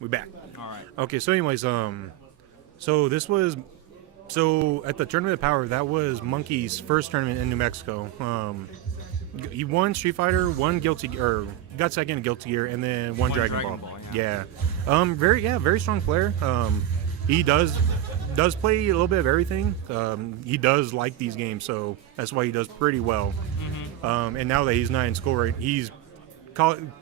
We back. All right. Okay, so anyways, so this was, so at the Tournament of Power, that was Monkey's first tournament in New Mexico. He won Street Fighter, won got second in Guilty Gear, and then won Dragon Ball. Yeah. Very strong player. He does play a little bit of everything. He does like these games, so that's why he does pretty well. Mm-hmm. And now that he's not in school, right, he's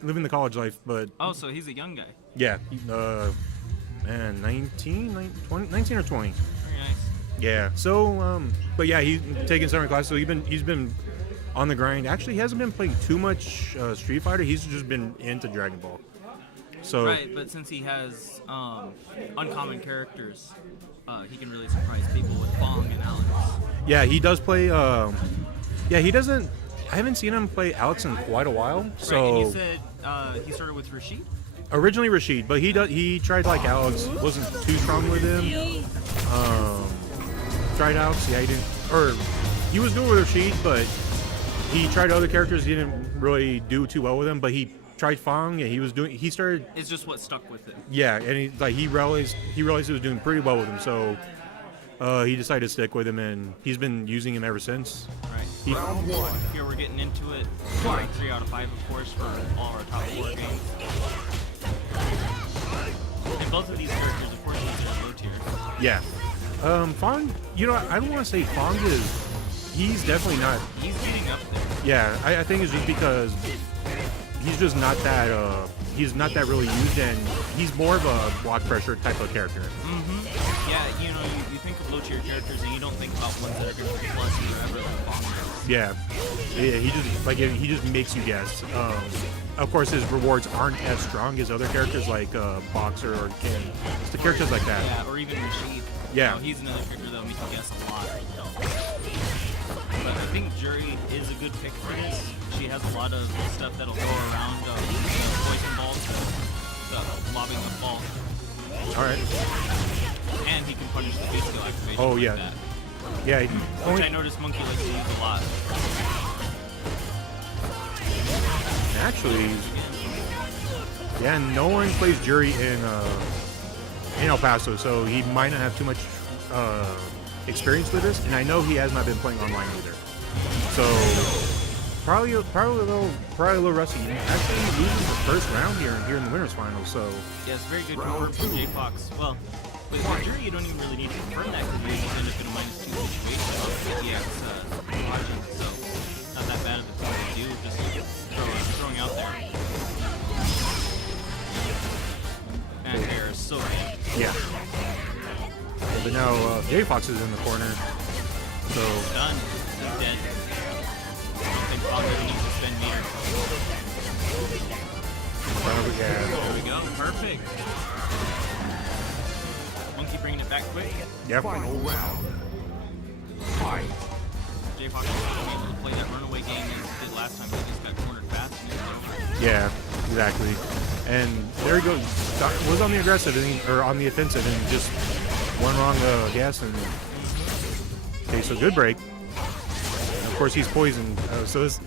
living the college life, but... Oh, so he's a young guy. Yeah, man, 19 or 20. Very nice. Yeah, so, but yeah, he's taking summer classes, so he's been on the grind. Actually, he hasn't been playing too much Street Fighter. He's just been into Dragon Ball. So right, but since he has uncommon characters, he can really surprise people with Fong and Alex. Yeah, he does play. Yeah, he doesn't. I haven't seen him play Alex in quite a while. So right, and you said he started with Rashid. Originally Rashid, but he tried like Alex, wasn't too strong with him. Tried Alex, yeah, he didn't, or he was good with Rashid, but he tried other characters. He didn't really do too well with him, but he tried Fong. Yeah, he started. It's just what stuck with him. Yeah, and he realized he was doing pretty well with him, so he decided to stick with him, and he's been using him ever since. Right. Here we're getting into it. 3 out of 5, of course, for all our top 4 games. And both of these characters, of course, are low tier. Yeah. Fong, I don't want to say Fong he's definitely not. He's getting up there. Yeah, I think it's just because he's just not that, he's not that really used, and he's more of a block pressure type of character. Mm-hmm. Yeah, you think of low tier characters and you don't think about ones that are going to be plus forever like Fong does. Yeah, he just makes you guess. Of course, his rewards aren't as strong as other characters like Boxer or Ken. It's the characters like that. Yeah, or even Rashid. Yeah. He's another character that'll make you guess a lot. But I think Jury is a good pick for this. She has a lot of stuff that'll go around poison balls, lobbing the ball. All right. And he can punish the face skill activation. Oh, like yeah. that. Yeah. Which I noticed Monkey likes to use a lot. Actually, yeah, no one plays Jury in El Paso, so he might not have too much experience with this, and I know he has not been playing online either. So probably a little rusty. Actually, losing the first round here in the winners final. So yeah, it's very good confirm from J Fox. Well, with Jury, you don't even really need to confirm that because you're just end up in a -2 situation. Yeah, it's watching, so not that bad of a thing to do. Just throwing out there. And air is so right. yeah. But now J Fox is in the corner. So Done. He's dead. I don't think Fong ever needs to spend meter. yeah. There we go. Perfect. Monkey bringing it back quick. Yep. Final round. Fight. J Fox was able to play that runaway game as he did last time. He just got cornered fast. Yeah, exactly. And there he goes. Was on the aggressive or on the offensive, and just one wrong guess. And okay, so good break. And of course, he's poisoned. So this,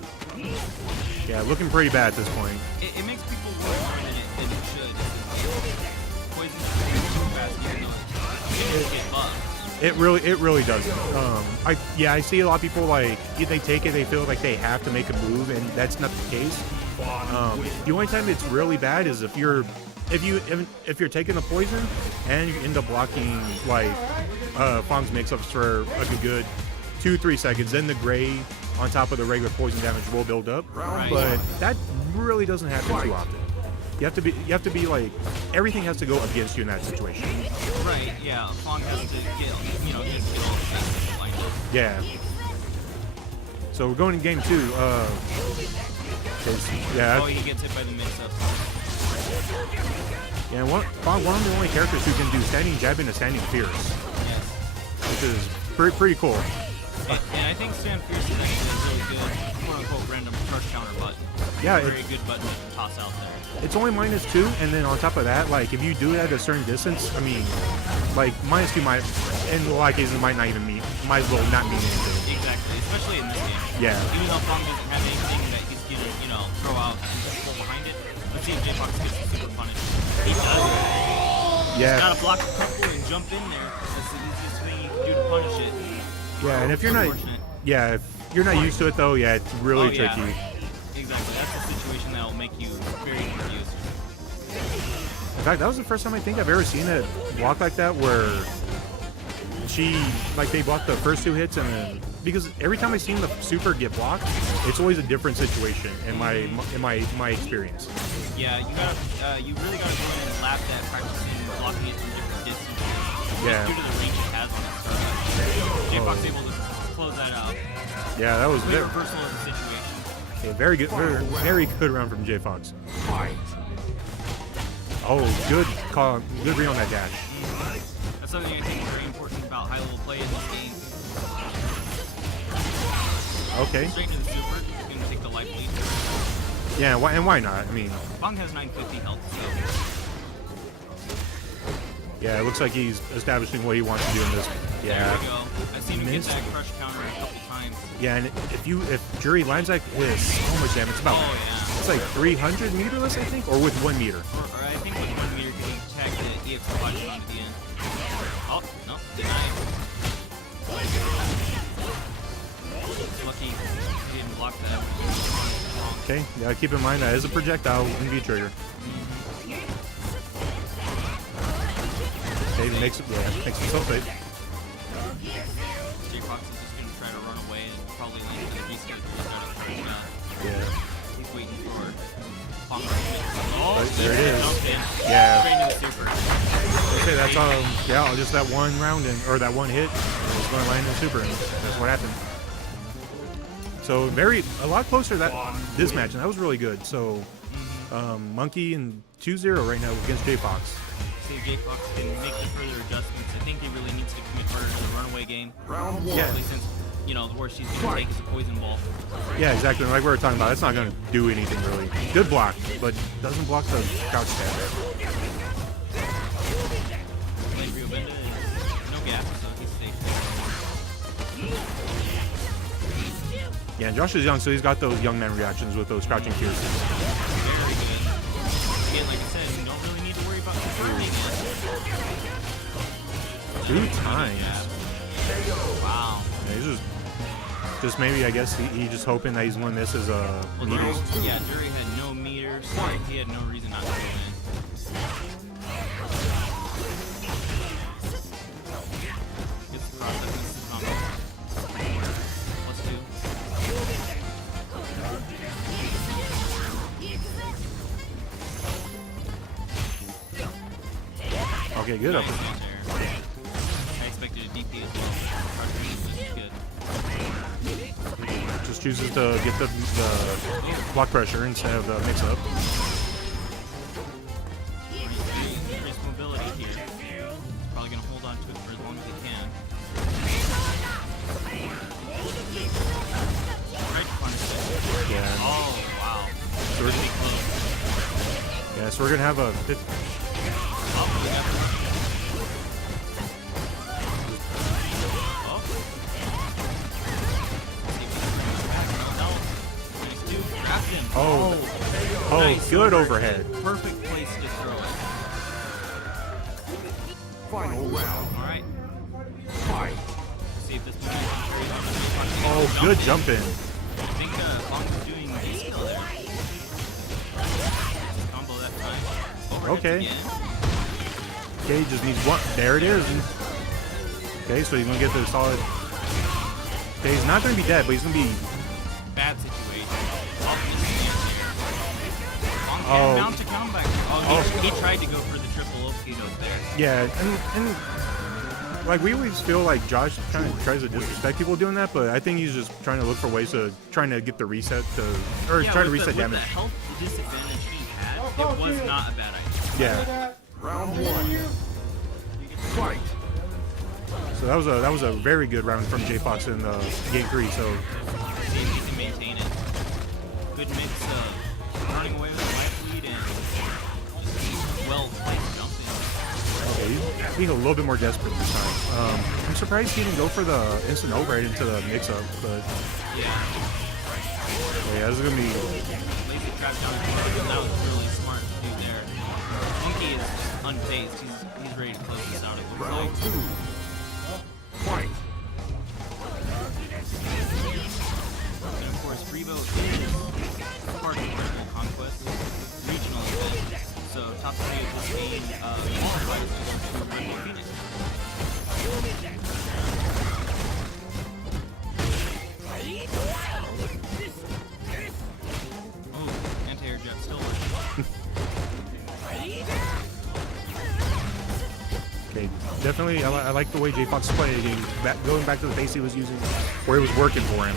yeah, looking pretty bad at this point. It makes people work more than it should. Poison too fast, even though it get buffed. It really doesn't. I see a lot of people like if they take it, they feel like they have to make a move, and that's not the case. The only time it's really bad is if you're taking the poison and you end up blocking like Fong's mix-ups for like a good 2-3 seconds, then the gray on top of the regular poison damage will build up. Right. But that really doesn't happen too often. You have to be like everything has to go against you in that situation. Right, yeah. Fong has to get his skill lined up. Yeah. So we're going to game 2. Yeah. Oh, he gets hit by the mix-up. Yeah, one of the only characters who can do standing jab and a standing fierce. Yes. Which is pretty cool. And I think Stand Fierce is actually a really good, quote-unquote, random crush counter button. Yeah, very good button to toss out there. It's only -2, and then on top of that, like if you do it at a certain distance, I mean, like -2 might, in a lot of cases, might not even mean, might as well not mean anything. Exactly, especially in this game. Yeah. Even though Fong doesn't have anything that he's gonna, throw out and just pull behind it. Let's see if J Fox gets the super punish. He does. Yeah. Gotta block a couple and jump in there. That's the easiest thing you can do to punish it. Yeah, and if you're not, yeah, if you're not used to it though, yeah, it's really yeah. tricky. Exactly. That's a situation that will make you very confused. In fact, that was the first time I think I've ever seen it block like that, where they blocked the first 2 hits, and then because every time I've seen the super get blocked, it's always a different situation in my experience. Yeah, you really gotta go in and lap that, practicing blocking it from different distances. Yeah. Just due to the range it has on it. J-Fox able to close that out. Yeah, that was Great reversal of the situation. yeah, very good, very good round from J Fox. Fight. Oh, good call, good read on that dash. That's something I think is very important about high-level play in this game. Okay. Straight into the super, he's gonna take the life lead. Yeah, why not? I mean, Bong has 950 health, so yeah, it looks like he's establishing what he wants to do in this. there Yeah. we go. I've seen him Missed. get that crush counter a couple times. Yeah, and if Jury lands like this, so much damage. It's about Oh, yeah. it's like 300 meterless, I think, or with 1 meter. Or I think with 1 meter getting tagged the EX quadrant onto the end. Oh, no, denied. Lucky he didn't block that. Okay, yeah, keep in mind that is a projectile in V trigger. Okay, makes himself safe. J-Fox is just going to try to run away and probably land for the reset to start a first shot. Yeah. He's waiting for Pong to hit. Oh, There it is. jumped in. Yeah. Straight into the super. Okay, that's yeah, just that one round or that one hit was going to land in super, and that's what happened. So a lot closer this match, and that was really good. So Monkey and 2-0 right now against J Fox. See if J-Fox can make the further adjustments. I think he really needs to commit harder to the runaway game. Round 1. Yeah. Especially since, the worst he's going to take is a poison ball. Yeah, exactly. Like we were talking about, it's not going to do anything really. Good block, but doesn't block the crouch stab. Lane Rio Benda is no gap, so he's safe. Yeah, and Josh is young, so he's got those young man reactions with those crouching pierces. Very good. Again, like I said, you don't really need to worry about confirming it. 2 times. Wow. Yeah, he's just maybe, I guess, he just hoping that he's won this as a Well, meters. Jury had no meters, so he had no reason not to go in. Gets the cross, that misses the combo. +2. Okay, good up. Nice there. I expected a DP as well. Hard to miss, which is good. Just chooses to get the block pressure instead of the mix-up. Increased mobility here. Probably going to hold on to it for as long as he can. Right punish it. Yeah. Oh, wow. So we're, Pretty close. yeah, so we're gonna have a Oh, we got the- Oh. Nice two. Grabbed him. oh Nice good over. overhead. Perfect place to throw it. Final round. All right. Fight. See if this momentum carries on. Oh, good jump in. I think Bong was doing D-skill there. Combo that time. Overheads Okay. again. Okay, he just needs one. There it is. Okay, so he's gonna get the solid. Okay, he's not gonna be dead, but he's gonna be. Bad situation. Off the stand there. Bong Oh. can mount a comeback. Oh, he tried to go for the triple okey-doke there. Yeah, and like we always feel like Josh kind of tries to disrespect people doing that, but I think he's just trying to look for ways to trying to get the reset to or Yeah, try to with reset the, damage. With the health disadvantage he had, it was not a bad idea. Yeah. Round 1. Fight. So that was a very good round from J Fox in game 3. So See if he can maintain it. Good mix of running away with the life lead and just well-placed jumping. okay, he's being a little bit more desperate this time. I'm surprised he didn't go for the instant override into the mix-up, but Yeah. yeah, this is gonna be. Lazy trap down the road, and that was really smart to do there. Monkey is unfazed. He's ready to close this out. It looks Round like. 2. Fight. And of course, Freevo is part of Regional Conquest regional event. So top 3 of this game qualifies to go to Red Bull Phoenix. Oh, anti-air jet still on. Okay, definitely, I like the way J Fox played. Going back to the base he was using, where it was working for him.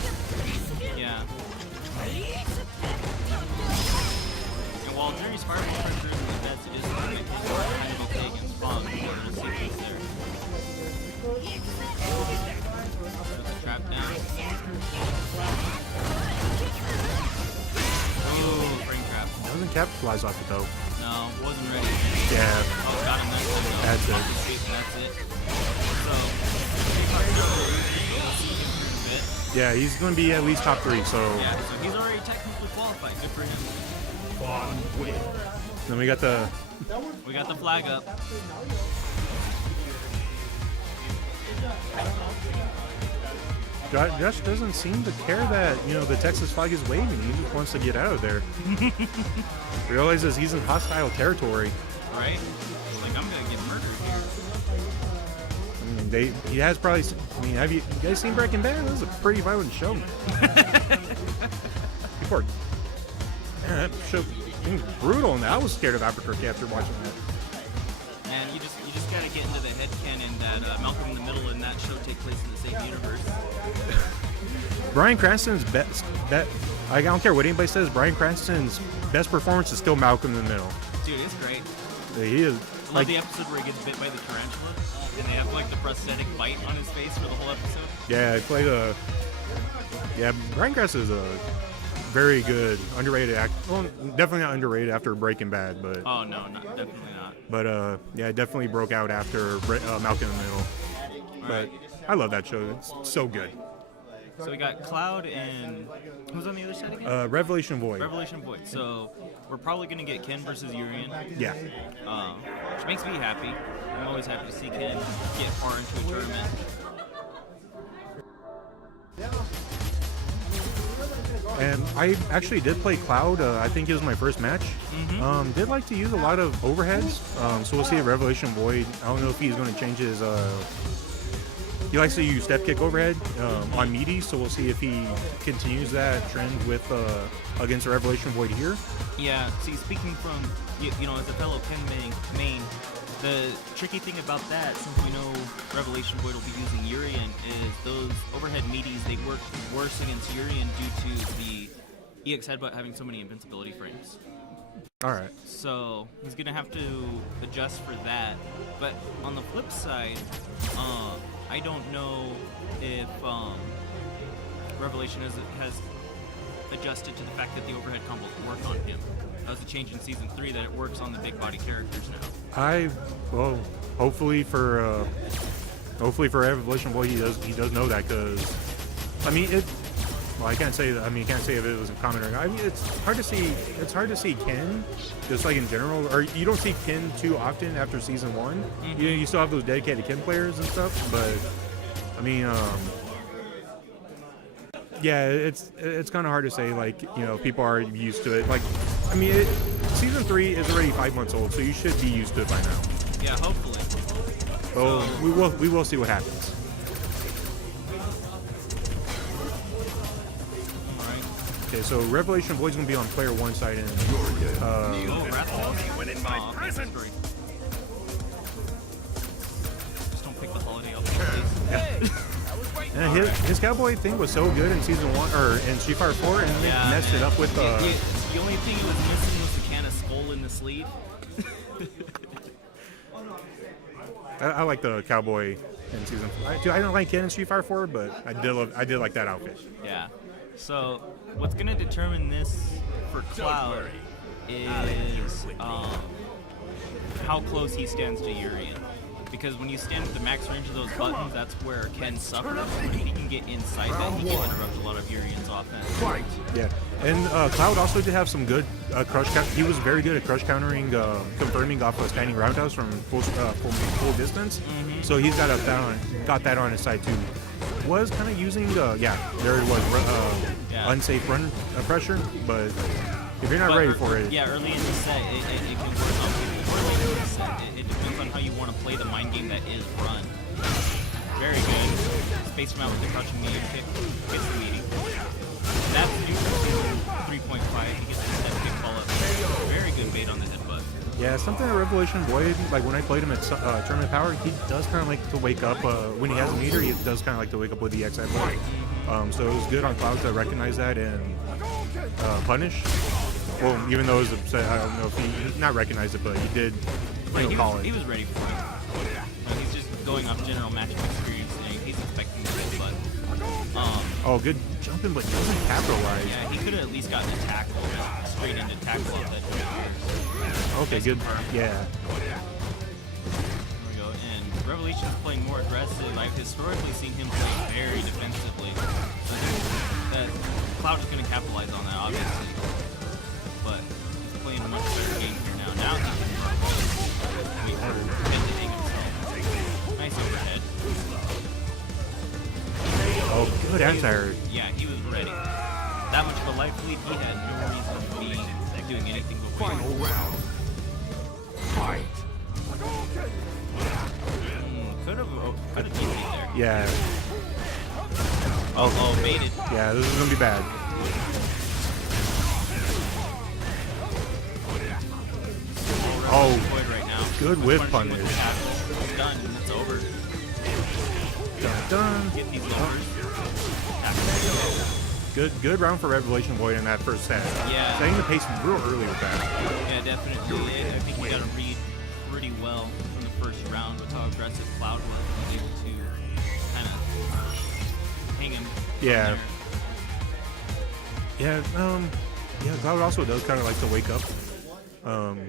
Yeah. And while Jerry's firing pressure in the best, it is kind of okay against Fog. We're going to see what's there. Puts the trap down. Ooh, frame trap. Doesn't capitalize off it though. No, wasn't ready. Yeah, Oh, got him that time though. That's it. That's it. So, we'll see him through a bit. yeah, he's going to be at least top 3. So Yeah, so he's already technically qualified. Good for him. Fun win. then we got the We got the flag up. Josh doesn't seem to care that the Texas flag is waving. He just wants to get out of there. Realizes he's in hostile territory. Right? Like, I'm gonna get murdered here. I mean, he has probably. I mean, have you guys seen Breaking Bad? This is a pretty violent show. People are. Man, that show being brutal, and I was scared of Albuquerque after watching that. And you just gotta get into the headcanon that Malcolm in the Middle and that show take place in the same universe. Bryan Cranston's best. I don't care what anybody says. Bryan Cranston's best performance is still Malcolm in the Middle. Dude, it's great. He is. I love the episode where he gets bit by the tarantula, and they have like the prosthetic bite on his face for the whole episode. Yeah, he played a. Yeah, Bryan Cranston is a very good underrated act. Well, definitely not underrated after Breaking Bad, but. Oh no, definitely not. But yeah, it definitely broke out after Malcolm in the Middle. All But right. I love that show. It's so good. So we got Cloud and who's on the other side again? Revelation Void. Revelation Void. So we're probably gonna get Ken versus Urian, Yeah. which makes me happy. I'm always happy to see Ken get far into a tournament. And I actually did play Cloud. I think it was my first match. Did like to use a lot of overheads. So we'll see at Revelation Void. I don't know if he's going to change his. He likes to use step kick overhead on meaty. So we'll see if he continues that trend with against the Revelation Void here. Yeah. See, speaking from as a fellow Ken main, the tricky thing about that, since we know Revelation Void will be using Urian, is those overhead meaties, they work worse against Urian due to the EX headbutt having so many invincibility frames. All right. So he's gonna have to adjust for that. But on the flip side, I don't know if Revelation has adjusted to the fact that the overhead combos work on him. That was a change in season 3 that it works on the big body characters now. Hopefully for Revelation Boy he does know that, because I mean it. Well, I can't say that. I mean, you can't say if it was a comment or not. I mean, it's hard to see. It's hard to see Ken, just like in general, or you don't see Ken too often after season 1. You still have those dedicated Ken players and stuff, but I mean, yeah, it's kind of hard to say. Like, people are used to it. Like, I mean, season 3 is already 5 months old, so you should be used to it by now. Yeah, hopefully. So we will see what happens. Okay, so Revelation Void's gonna be on player 1 side, and Wrath in my presence. Just don't pick the holiday up, please. and his cowboy thing was so good in season 1 or in Street Fighter 4, and then they messed it up with. The only thing it was missing was the can of skull in the sleeve. I like the cowboy in season 4. I don't like Ken in Street Fighter 4, but I did like that outfit. Yeah. So what's going to determine this for Cloud is how close he stands to Urian. Because when you stand at the max range of those buttons, that's where Ken suffers. When he can get inside that, he can interrupt a lot of Urian's offense. Fight. Yeah, and Cloud also did have some good crush. He was very good at crush countering, confirming off a standing roundhouse from full distance. So he's got that on his side too. Was kind of using there was unsafe run pressure, but if you're not ready for it, yeah, early in the set it can work on people. Early in the set, it depends on how you want to play the mind game that is run. Very good. Space him out with the crouching medium kick. Gets the meeting. That's neutral 3.5. He gets the head kick follow up. Very good bait on the headbutt. yeah, something that Revelation Void, like when I played him at Tournament Power, he does kind of like to wake up when he has a meter. He does kind of like to wake up with the X headbutt. So it was good on Cloud to recognize that and punish. Well, even though it was I don't know if he not recognized it, but he did call it. He was ready for it. He's just going off general matchup experience, and he's expecting the headbutt. Oh, good jumping, but he doesn't capitalize. Yeah, he could have at least gotten a tackle, straight into tackle off that. Okay, good. Yeah. There we go. And Revelation's playing more aggressive. I've historically seen him play very defensively. So that Cloud's going to capitalize on that, obviously. But he's playing a much better game here now. Now he can get the hang himself. Nice overhead. Oh, good anti-air. Yeah, he was ready. That much of a life lead, he had no reason to be doing anything but waiting. Final round. Fight. Could have beat me there. Yeah. Oh, baited. Yeah, this is gonna be bad. Oh, Void right now. good whip Punishing punish. with the tackle. It's done. It's over. Done. Get these lowers. Good round for Revelation Void in that first set. Yeah. Setting the pace real early with that. Yeah, definitely. I think he got to read pretty well from the first round with how aggressive Cloud was. He was able to kind of hang him. from Yeah. there. Yeah, Cloud also does kind of like to wake up.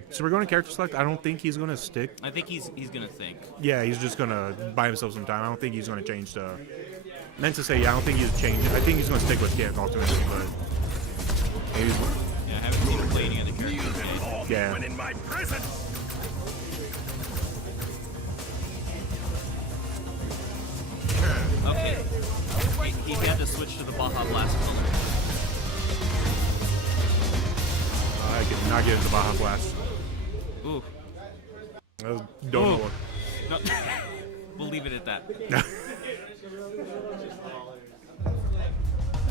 So we're going to character select. I don't think he's going to stick. I think he's gonna think. Yeah, he's just going to buy himself some time. I don't think he's going to change the... Meant to say, yeah, I don't think he's changing. I think he's going to stick with Gek ultimately, but... He's, Yeah, I haven't seen him play any other characters yet. yeah. In my presence. Okay. He had to switch to the Baja Blast color. I could not get into Baja Blast. Ooh. Don't Ooh. know. No. We'll leave it at that.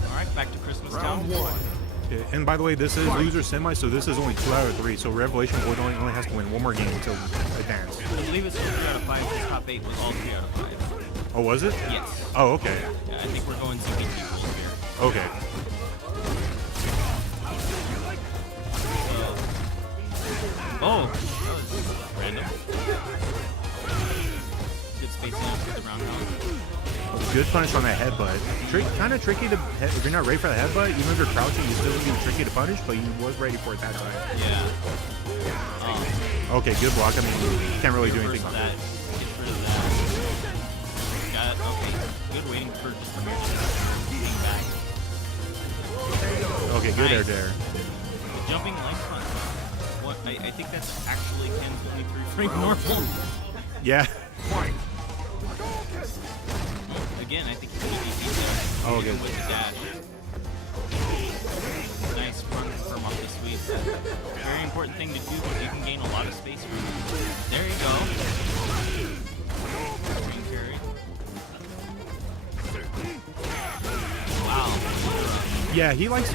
Alright, back to Christmas Round Town. one. Okay, and by the way, this is loser semi, so this is only 2 out of 3. So Revelation Void only has to win one more game to advance. I believe it's 3 out of 5. His top 8 was all 3 out of 5. Oh, was it? Yes. Oh, okay. Yeah, I think we're going CPT rules here. Okay. Oh! That was random. Good spacing out for the roundhouse. Good punish on that headbutt. Kind of tricky to... If you're not ready for the headbutt, even if you're crouching, you still would be tricky to punish, but he was ready for it that time. Yeah. Okay, good block. I mean, you can't really do anything Reverse on that. that. Gets rid of that. Got it. Okay. Good waiting for just a minute. Getting back. Okay, good air Nice. there. Jumping life punch. What? I think that's actually Ken's only 3-frame normal. Yeah. Fight. Again, I think he's going to be beat there. Oh, okay. With the dash. Nice front firm off the sweep. Very important thing to do because you can gain a lot of space from it. There you go. Green carry. Wow. Yeah, he likes...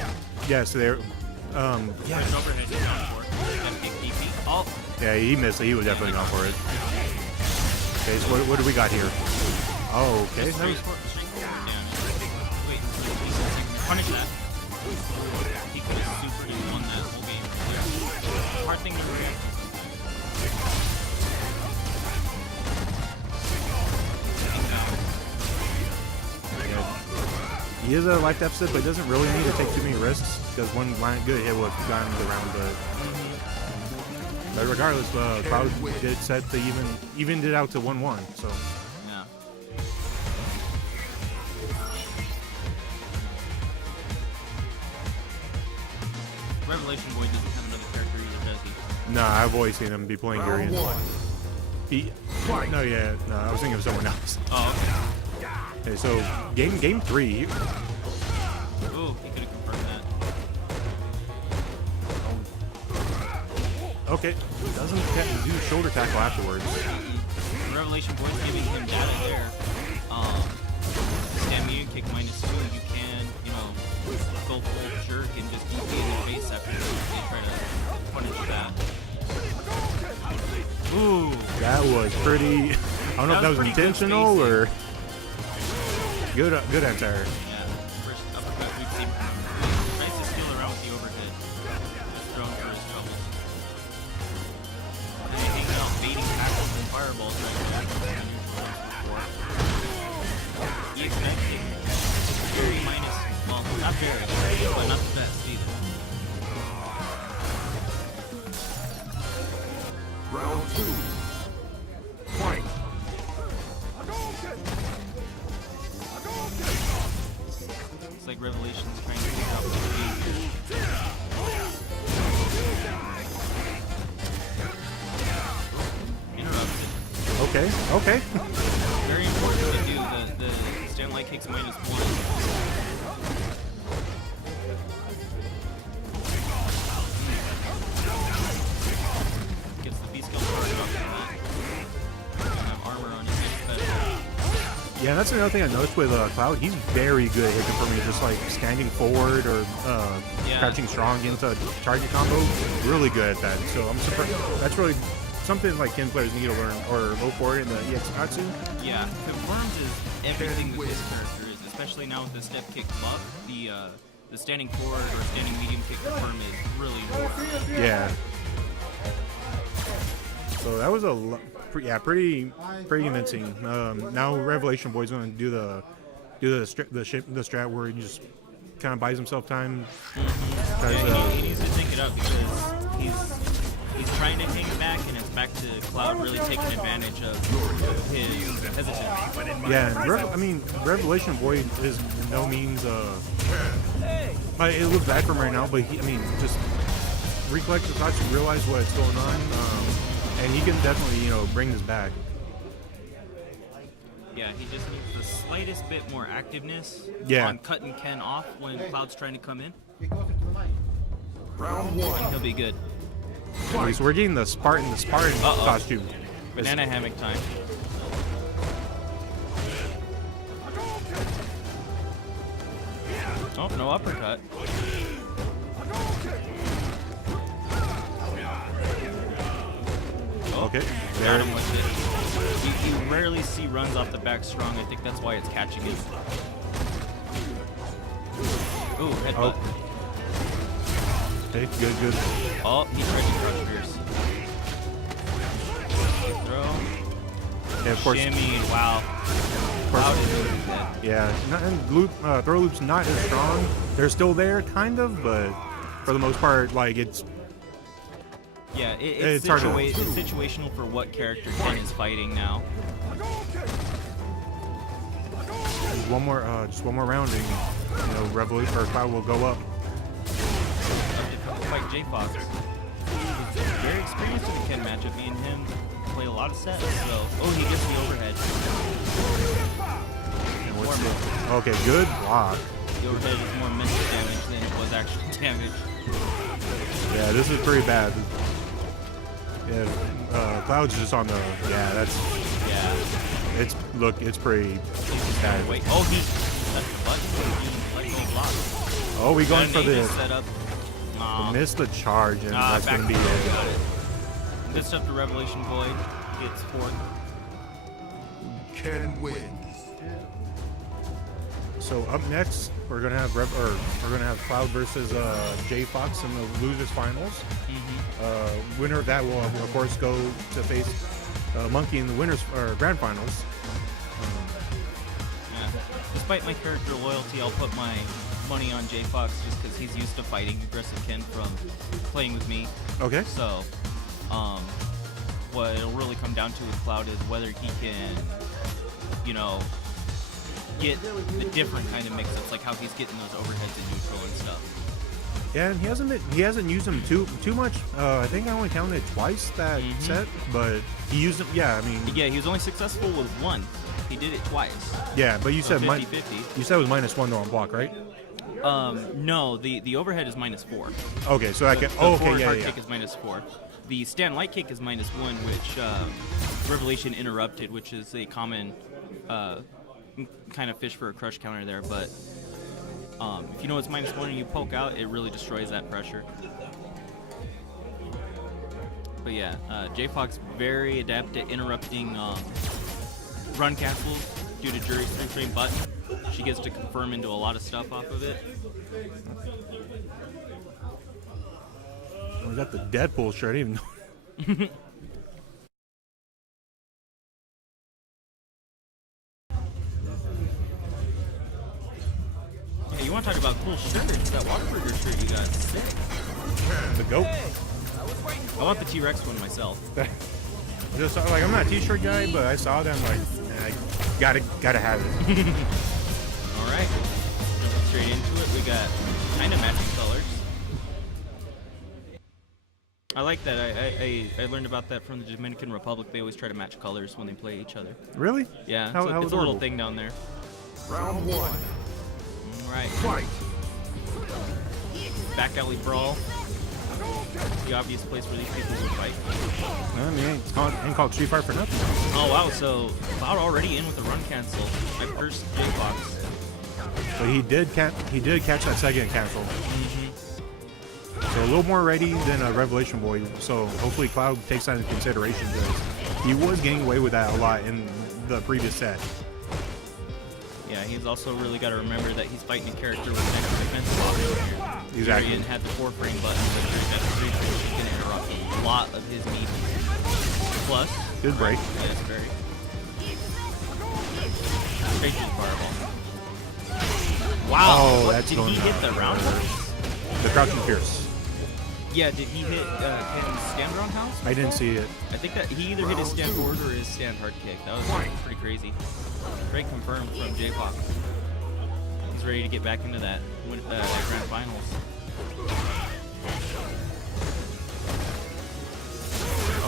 Yeah, so there... Yeah. There's overhead he's going for. Gonna take DP. Oh, Yeah, he missed it. He was definitely gone for it. Okay, so what do we got here? Oh, okay. straight forward damage. Wait, punish that. He could have super won that whole game. Hard thing to react. He is a life deficit, but doesn't really need to take too many risks because one good hit would have gotten the round. But But regardless, Cloud did set the evened it out to 1-1. So Yeah. Revelation Boy doesn't have another character either, does he? nah, I've always seen him be playing Round Gurion. one. No, yeah, no, I was thinking of someone else. Oh, Okay, so game 3. okay. Ooh, he could have confirmed that. Okay, doesn't do shoulder tackle afterwards. Revelation Boy's giving him data there. Stamina kick -2. You can, go full jerk and just DP in their face after they try to punish that. Ooh. That was pretty. I don't know if that was pretty good intentional spacing. or good anti-air. Yeah, first uppercut we've seen from him. He tries to steal around with the overhead. Just thrown for his troubles. And he hangs out baiting tackles and fireballs right there. He expected very minus, well, not very, but not the best either. Round 2. Fight. It's like Revelation's trying to figure out what to do. Interrupted. Okay. Very important to do the stand light kicks -1. Gets the B skill charged up from that. Doesn't have armor on his head. Yeah, that's another thing I noticed with Cloud. He's very good at confirming just like standing forward or Yeah. crouching strong into target combo. Really good at that. So I'm surprised. That's really something like Ken players need to learn or go forward in the EX Katsu. Yeah, confirms is everything that this character is, especially now with the step kick buff. The standing forward or standing medium kick confirm is really important. Yeah. So that was pretty convincing. Now Revelation Boy's going to do the strat where he just kind of buys himself time. Yeah, he needs to think it up because he's trying to hang back, and it's back to Cloud really taking advantage of his hesitancy. Yeah, and Revelation Boy is no means it looks bad for him right now, but just recollect the thoughts and realize what's going on, and he can definitely bring this back. Yeah, he just needs the slightest bit more activeness Yeah. on cutting Ken off when Cloud's trying to come in, Round 1. and he'll be good. Okay, so we're getting the Spartan costume. Banana hammock time. Oh, no uppercut. Okay, Got there. him with it. You rarely see runs off the back strong. I think that's why it's catching it. Ooh, headbutt. Okay, good. Oh, he tried to crush Pierce. Throw. Yeah, of course. Shimmy. Wow. Cloud is really dead. Yeah, and throw loop's not as strong. They're still there, kind of, but for the most part, like it's. Yeah, it's hard to- it's situational for what character Ken is fighting now. Just one more round, and Revolution or Cloud will go up. To fight J Fox. He's very experienced in the Ken matchup. Me and him play a lot of sets, so he gets the overhead. And okay, good block. The overhead is more mental damage than it was actual damage. Yeah, this is pretty bad. Yeah, Cloud's just on the. Yeah, Yeah. it's pretty bad. Wait. Oh, that's the button. He let go block. Oh, we going for the set up. missed the charge, and that's back gonna be got it. it. Good stuff to Revelation Void. Gets fourth. Ken wins. So up next, we're gonna have Cloud versus J Fox in the losers finals. Winner of that will of course go to face Monkey in the winners or grand finals. Yeah. Despite my character loyalty, I'll put my money on J Fox just because he's used to fighting aggressive Ken from playing with me. Okay. So What it'll really come down to with Cloud is whether he can, you know, get the different kind of mix-ups, like how he's getting those overheads in neutral and stuff. Yeah, and he hasn't used them too much. I think I only counted twice that set, but he used them. Yeah, I mean. Yeah, he was only successful with one. He did it twice. Yeah, but you So said 50-50. you said it was -1 though on block, right? No, the overhead is -4. Okay, so I can. The Oh, okay, forward yeah, hard yeah. kick is -4. The stand light kick is -1, which Revelation interrupted, which is a common kind of fish for a crush counter there. But if you know it's -1 and you poke out, it really destroys that pressure. But yeah, J-Fox very adept at interrupting run cancels due to Jury's 3-frame button. She gets to confirm into a lot of stuff off of it. I got the Deadpool shirt. I didn't even know. Hey, you want to talk about cool shirts? That Whataburger shirt you got, sick. The goat. I want the T-Rex one myself. Just like I'm not a T-shirt guy, but I saw them like I gotta have it. All right, jumping straight into it. We got kind of matching colors. I like that. I learned about that from the Dominican Republic. They always try to match colors when they play each other. Really? Yeah, How so it's a adorable. little thing down there. Round 1. All right, Fight. back alley brawl. The obvious place where these people would fight. I mean, ain't called Street Fighter for nothing. Oh wow, so Cloud already in with the run cancel. My first J-Fox. But he did catch that second cancel. So a little more ready than a Revelation Boy. So hopefully Cloud takes that into consideration because he was getting away with that a lot in the previous set. Yeah, he's also really got to remember that he's fighting a character with negative defensive option here. Exactly. Varian had the 4-frame button, but Drake got the 3-frame. She can interrupt a lot of his needs. Plus, Good break. yes, very. Straight to the fireball. Wow, Oh, what, that's did going he hit the roundhouse? The Crouching Pierce. Yeah, did he hit his stand roundhouse? I didn't see it. I think that he either hit his stand forward or his stand hard kick. That was pretty crazy. Great confirmed from J-Pop. He's ready to get back into that grand finals.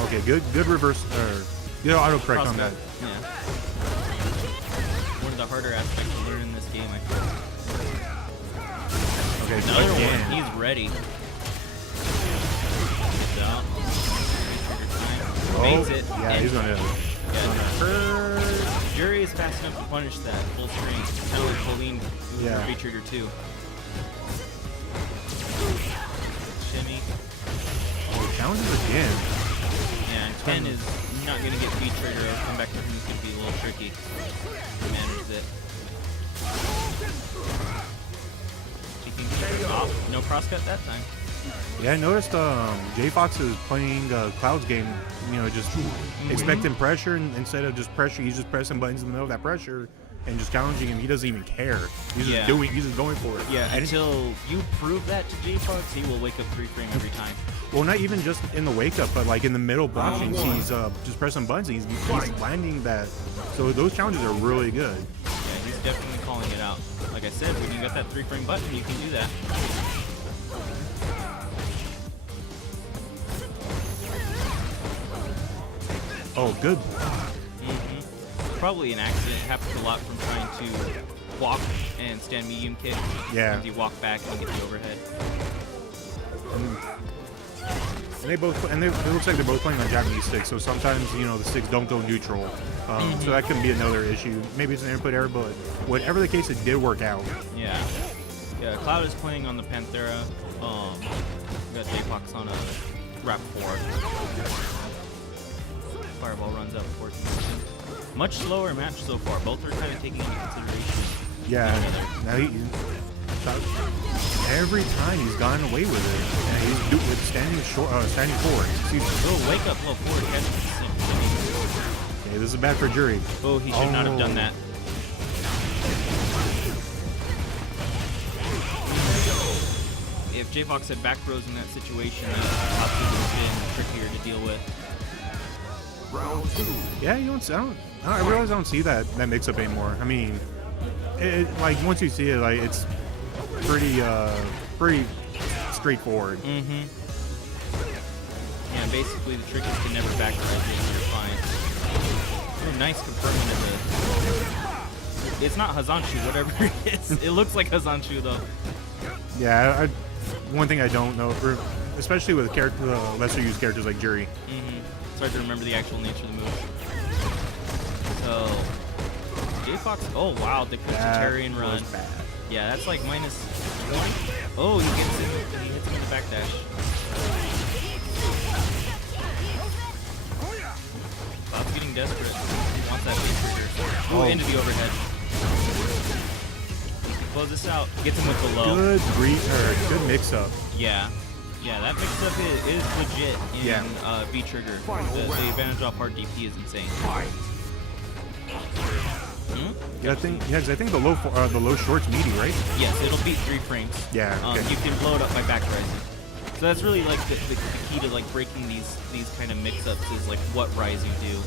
Okay, good reverse, good autocorrect on that. Yeah. One of the harder aspects of learning this game, I feel. Okay, so Another again. one, he's ready. Down. Makes it. Yeah, and he's gonna. her Jury is fast enough to punish that full screen. Kind of like Pauline who Yeah. V-trigger too. Shimmy. Oh, challenges again. Yeah, and Ken is not going to get V-trigger. Come back to him is going to be a little tricky. He manages it. Oh, no crosscut that time. Yeah, I noticed J-Fox is playing Cloud's game, just expecting pressure and instead of just pressure, he's just pressing buttons in the middle of that pressure and just challenging him. He doesn't even care. He's Yeah. he's just going for it. Yeah, And until you prove that to J-Fox, he will wake up 3-frame every time. well, not even just in the wake up, but like in the middle blockings, he's just pressing buttons. He's landing that. So those challenges are really good. Yeah, he's definitely calling it out. Like I said, when you got that 3-frame button, you can do that. Oh, good. Probably an accident. It happens a lot from trying to walk and stand medium kick. Yeah. Sometimes you walk back and get the overhead. And they both, and it looks like they're both playing on Japanese sticks. So sometimes, the sticks don't go neutral. So that could be another issue. Maybe it's an input error, but whatever the case, it did work out. Yeah. Yeah, Cloud is playing on the Panthera. We got J-Fox on a Rap 4. Fireball runs out before condition. Much slower match so far. Both are kind of taking into consideration. Yeah. Now every time he's gotten away with it, and he's standing forward. Excuse me. Oh, wake up low forward catch. Okay, this is bad for Jury. Oh, he should not have done that. if J-Fox had back rows in that situation, it possibly would have been trickier to deal with. Round 2. Yeah, you don't. I realize I don't see that mix up anymore. I mean, like once you see it, like it's pretty straightforward. Mm-hmm. Yeah, basically the trick is to never back rise it and you're fine. Oh, nice confirming of the... It's not Hazanshu, whatever it is. It looks like Hazanshu, though. Yeah, one thing I don't know, especially with lesser used characters like Jury. Mm-hmm. It's hard to remember the actual nature of the move. So, J-Fox, oh wow, the Vegetarian run. Bad. Yeah, that's like minus 20. Oh, he hits him with the backdash. Bob's getting desperate. He wants that big trigger. Oh, into the overhead. Close this out. Gets him with the low. Good mix up. Yeah. Yeah, that mix-up is legit in V-Trigger. The advantage off hard DP is insane. Yeah, I think the low short's meaty, right? Yes, it'll beat 3 frames. Yeah. Okay. You can blow it up by back rising. So that's really like the key to like breaking these kind of mix-ups is like what rise you do.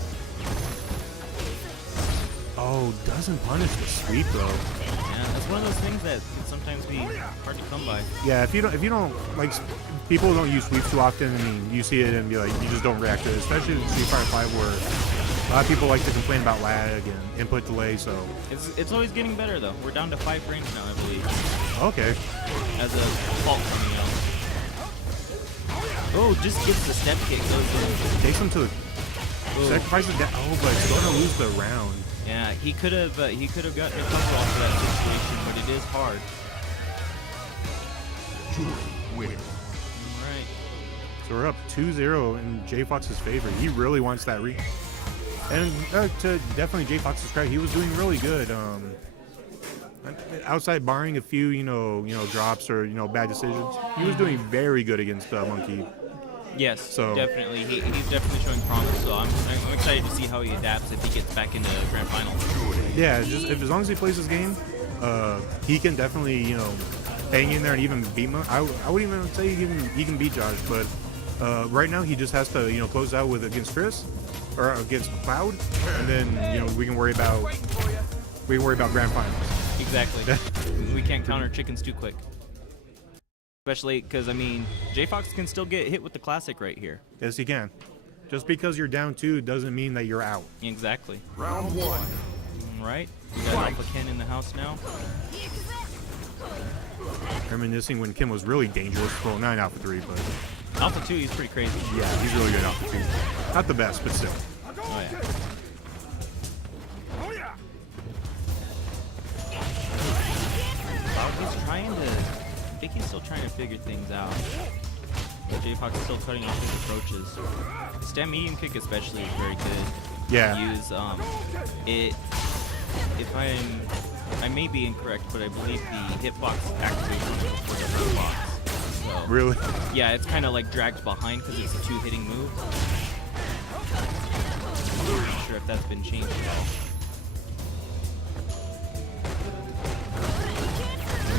Oh, doesn't punish the sweep though. Yeah, that's one of those things that can sometimes be hard to come by. Yeah, if you don't like, people don't use sweeps too often. I mean, you see it and be like, you just don't react to it, especially in Street Fighter 5 where a lot of people like to complain about lag and input delay. So it's always getting better though. We're down to 5 frames now, I believe. Okay. As a fault coming out. Oh, just gets the step kick. Goes in. Takes him to the sacrifices down. Oh, but it's going to lose the round. Yeah, he could have gotten a cover off of that situation, but it is hard. Win. Alright. So we're up 2-0 in J Fox's favor. He really wants that and to definitely J Fox's credit, he was doing really good. Outside barring a few, drops or bad decisions, he was doing very good against Monkey. Yes, so definitely. He's definitely showing promise. So I'm excited to see how he adapts if he gets back into the grand final. Yeah, as long as he plays his game, he can definitely hang in there and even beat him. I wouldn't even say he can beat Josh, but right now he just has to close out with against Chris or against Cloud, and then we can worry about grand finals. Exactly. We can't counter chickens too quick. Especially because, I mean, J-Fox can still get hit with the classic right here. Yes, he can. Just because you're down 2 doesn't mean that you're out. Exactly. Round 1. Right. We got Alpha Ken in the house now. Reminiscing when Kim was really dangerous. Well, not in Alpha 3, but... Alpha 2, he's pretty crazy. Yeah, he's really good in Alpha 2. Not the best, but still. Oh, yeah. He's trying to... I think he's still trying to figure things out. J-Fox is still cutting off his approaches. The stem medium kick especially is very good. Yeah. Use I may be incorrect, but I believe the hitbox activates before the hitbox. So, Really? yeah, it's kind of like dragged behind because it's a 2-hitting move. I'm not sure if that's been changed at all.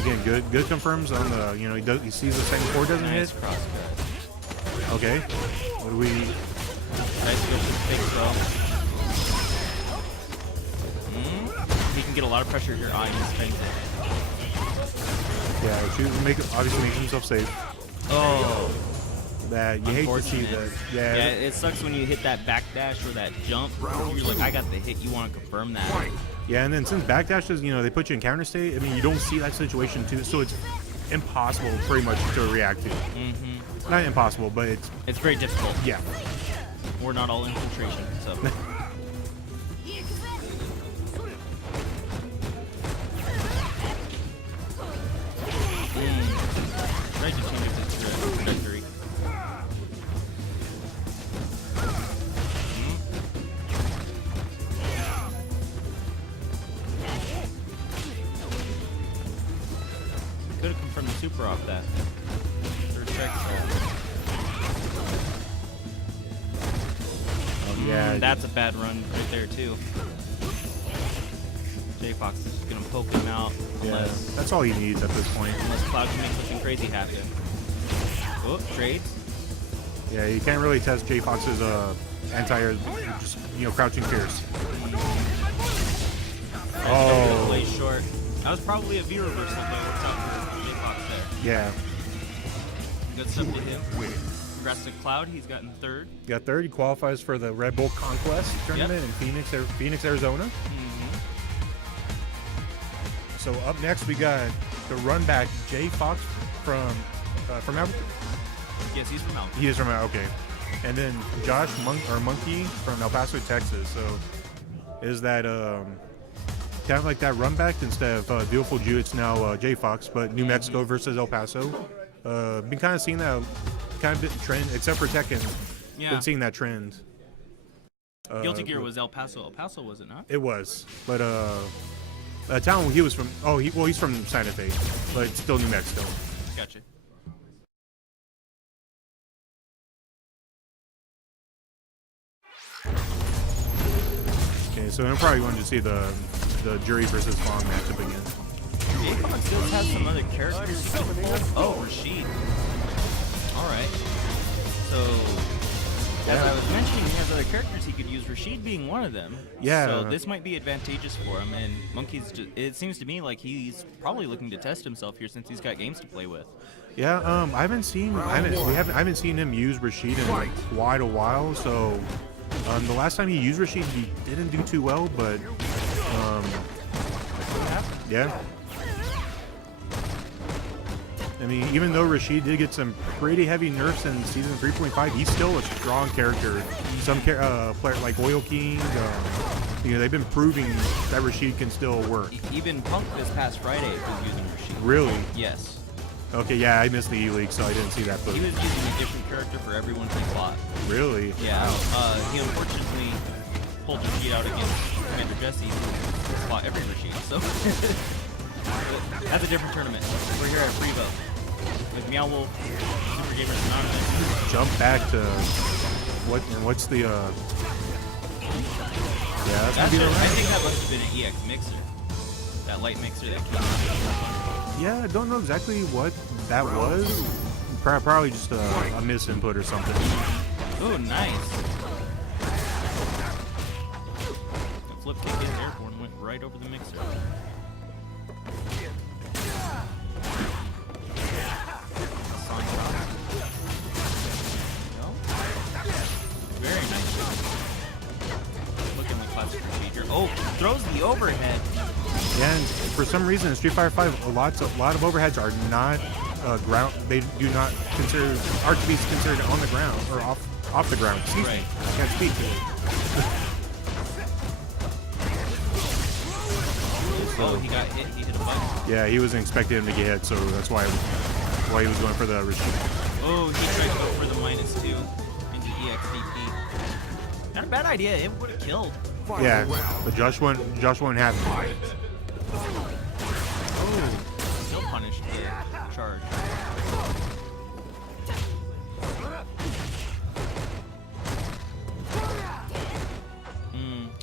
Again, good confirms on the, he sees the second core doesn't Nice hit. cross cut. Okay. What do we... Nice go for the fake throw. He can get a lot of pressure here on his spins it. Yeah, obviously makes himself safe. Oh. That you hate to see that. Yeah, it sucks when you hit that backdash or that jump. You're like, I got the hit. You want to confirm that. Yeah, and then since backdashes, they put you in counter state. I mean, you don't see that situation too, so it's impossible pretty much to react to. Not impossible, but it's very difficult. Yeah. We're not all infiltration, so. Tried to change his trajectory. Could have confirmed the super off that. Yeah, that's a bad run right there too. J-Fox is just gonna poke him out unless that's all he needs at this point. Cloud can make something crazy happen. Oh, trades. Yeah, you can't really test J Fox's anti-air, just crouching fierce. Oh. Plays short. That was probably a V reversal, but it worked out for J Fox there. Yeah. Good stuff to him. Congrats to Cloud. He's gotten third. Got third. He qualifies for the Red Bull Conquest tournament in Phoenix, Arizona. So up next we got the run back J Fox from Africa. Yes, he's from Alpha. He is from okay. And then Josh Monkey from El Paso, Texas. So is that kind of like that run back instead of Beautiful Jew? It's now J Fox, but New Mexico versus El Paso. Been kind of seeing that kind of trend, except for Tekken. Yeah. Been seeing that trend. Guilty Gear was El Paso. El Paso, was it not? It was, but town he was from. Oh, he's from Santa Fe, but it's still New Mexico. Gotcha. Okay, so I'm probably going to see the Jury versus Fong matchup again. J Fox still has some other characters he can pull. Oh, Rashid. Alright. So, as I was mentioning, he has other characters he could use, Rashid being one of them. Yeah. So this might be advantageous for him, and Monkey's just, it seems to me like he's probably looking to test himself here since he's got games to play with. Yeah, I haven't seen him use Rashid in quite a while. So the last time he used Rashid, he didn't do too well, but yeah. I mean, even though Rashid did get some pretty heavy nerfs in season 3.5, he's still a strong character. Some player like Oil King, they've been proving that Rashid can still work. Even Punk this past Friday was using Rashid. Really? Yes. Okay, yeah, I missed the E-League, so I didn't see that. But He was using a different character for everyone he fought. really? Yeah. He unfortunately pulled Rashid out against Commander Jesse, who fought every Rashid. So that's a different tournament. We're here at Freevo with Meow Wolf, Super Gamers Anonymous. Jump back to what's the yeah, that's gonna be the I think that must have been an EX mixer. That light mixer that came out. Yeah, I don't know exactly what that was. Probably just a misinput or something. Oh, nice. The flip kick is airborne, went right over the mixer. Very nice. Looking like classic procedure. Oh, throws the overhead. Yeah, and for some reason in Street Fighter 5, a lot of overheads are not ground. They do not consider are to be considered on the ground or off the ground. Excuse me. I can't speak. Oh, he got hit. He hit a button. Yeah, he wasn't expecting him to get hit, so that's why he was going for the Rashid. Oh, he tried to go for the -2 into EXDP. Not a bad idea. It would have killed. Yeah, but Josh won't have it. Oh, still punished the charge.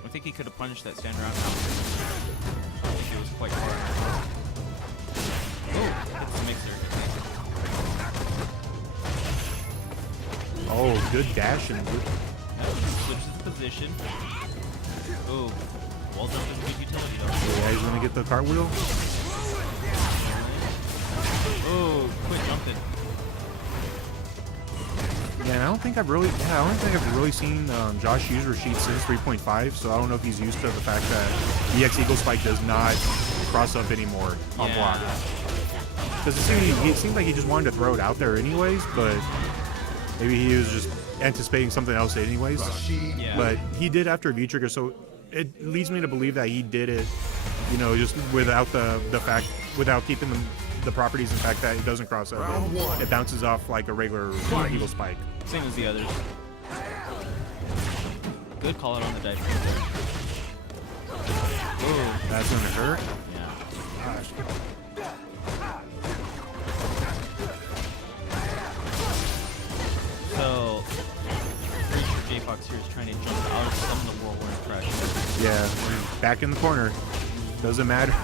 I think he could have punished that stand around. I think it was quite hard. Oh, hits the mixer. Oh, good dash and good. Switches the position. Oh, wall jump is a good utility though. Yeah, he's gonna get the cartwheel. Oh, quit jumping. Yeah, and I don't think I've really seen Josh use Rashid since 3.5, so I don't know if he's used to the fact that EX Eagle Spike does not cross up anymore on block. Because it seemed like he just wanted to throw it out there anyways, but maybe he was just anticipating something else anyways. Yeah. But he did after V-Trigger, so it leads me to believe that he did it, just without without keeping the properties and the fact that it doesn't cross up. It bounces off like a regular Eagle Spike. Same as the others. Good call out on the dive. Oh, that's gonna hurt. Yeah. So, pretty sure J-Fox here is trying to jump out of some of the whirlwind crash. Yeah, back in the corner. Doesn't matter.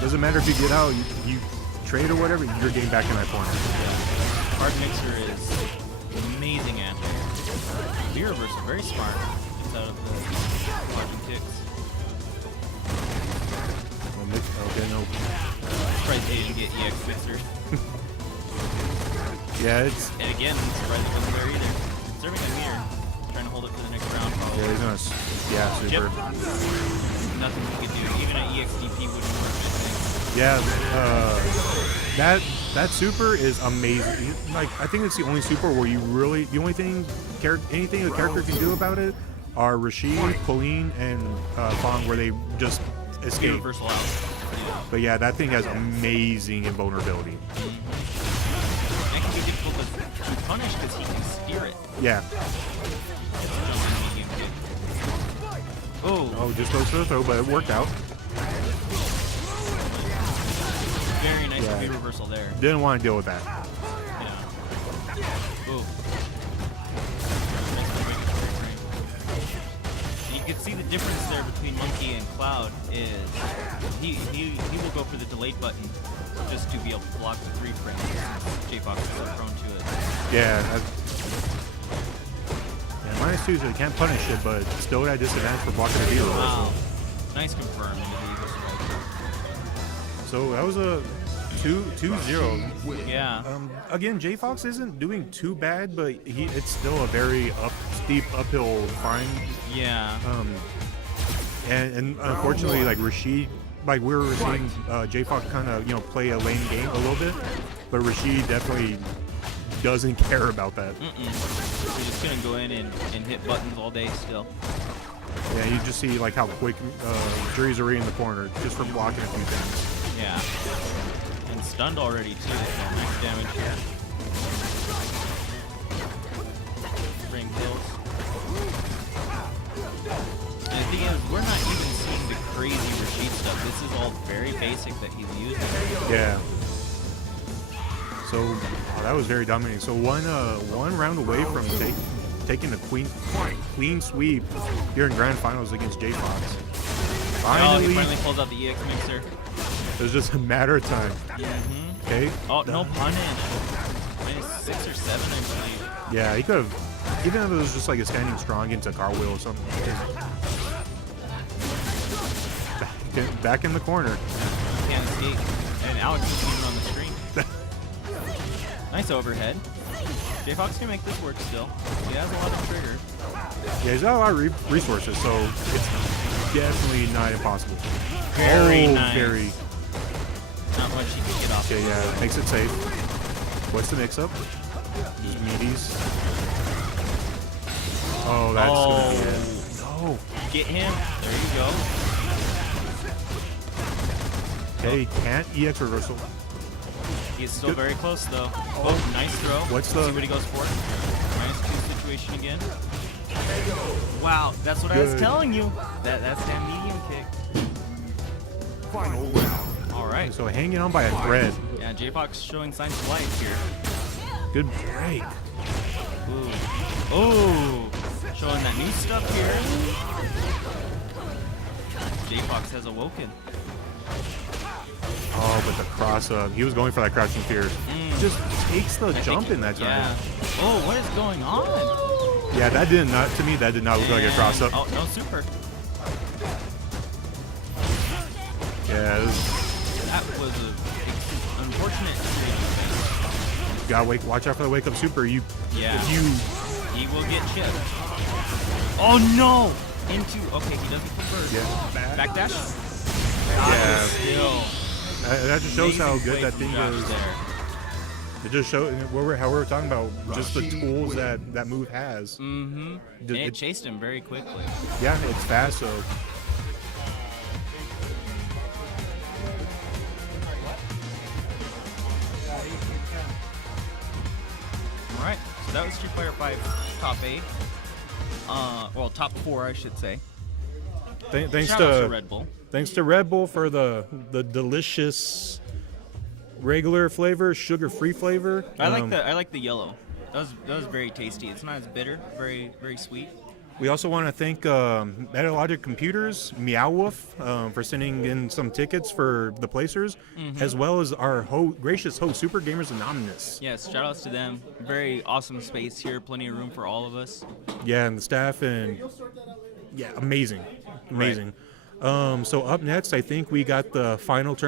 Doesn't matter if you get out. You trade or whatever. You're getting back in that corner. Yeah. Hard mixer is V reversal, very smart. Gets out of the charging kicks. Okay, no. Surprised they didn't get EX Mixer. Yeah, it's. And again, I'm surprised it wasn't there either. Serving a meter. Trying to hold it for the next round, probably. Yeah, he's gonna. Yeah, super. Nothing he could do. Even an EXDP wouldn't work, I think. Yeah, that super is amazing. Like, I think it's the only super where you really, the only thing, anything a character can do about it are Rashid, Colleen, and Fong, where they just escape. Reversal out. Yeah. But yeah, that thing has amazing invulnerability. That can be difficult to punish because he can steer it. Yeah. Oh, just goes for the throw, but it worked out. Very nice V reversal there. Didn't want to deal with that. Yeah. Ooh. You can see the difference there between Monkey and Cloud is he will go for the delayed button just to be able to block the 3 frames. J-Fox is so prone to it. Yeah. -2, so you can't punish it, but still at a disadvantage for blocking the V reversal. Wow. Nice confirm. So that was a 2-0. Yeah. Again, J-Fox isn't doing too bad, but it's still a very steep uphill climb. Yeah. And unfortunately, like Rashid, like we were seeing J-Fox kind of play a lane game a little bit, but Rashid definitely doesn't care about that. He's just gonna go in and hit buttons all day still. Yeah, you just see like how quick Jury's already in the corner just from blocking a few things. Yeah. And stunned already too, so max damage. Ring kills. And the thing is, we're not even seeing the crazy Rashid stuff. This is all very basic that he's using. Yeah. So that was very dominating. So one round away from taking the clean sweep here in grand finals against J-Fox. Oh, he finally pulls out the EX Mixer. It was just a matter of time. Okay. Oh, no punish. -6 or 7, I believe. Yeah, he could have, even if it was just like a standing strong into car wheel or something. Back in the corner. Can't escape. And Alex is even on the screen. Nice overhead. J-Fox can make this work still. He has a lot of trigger. Yeah, he's got a lot of resources, so it's definitely not impossible. Very nice. Very. Not much he can get off. Okay, yeah, makes it safe. What's the mix-up? Just meaties. Oh, that's gonna be it. No. Get him. There you go. Okay, can't EX reversal. He's still very close though. Oh, nice throw. What's the? See what he goes for. -2 situation again. Wow, that's what I was telling you. That's that medium kick. Final round. All right. So hanging on by a thread. Yeah, J-Fox showing signs of life here. Good break. Ooh. Oh, showing that new stuff here. J-Fox has awoken. Oh, but the cross up. He was going for that crouching fear. Just takes the jump in that time. Yeah. Oh, what is going on? Yeah, that did not, to me, that did not look like a cross up. Oh, no super. Yeah, That was an unfortunate situation. gotta watch out for the wake up super. Yeah. If you, he will get chipped. Oh no! Into, okay, he doesn't convert. yeah, Backdash? Yeah. Still. That just shows how amazing good play that from thing Josh is. there. It just shows how we were talking about just the tools that move has. Mm-hmm. And it chased him very quickly. Yeah, it's fast, so. Alright, so that was Street Fighter 5 top 8. Well, top 4, I should say. Thanks Shout out to Red Bull. Thanks to Red Bull for the delicious regular flavor, sugar-free flavor. I like the yellow. That was very tasty. It's not as bitter, very sweet. We also want to thank Metalogic Computers, Meow Wolf, for sending in some tickets for the placers, as well as our gracious host, Super Gamers Anonymous. Yes, shout outs to them. Very awesome space here, plenty of room for all of us. Yeah, and the staff, and yeah, amazing. So up next, I think we got the final turn.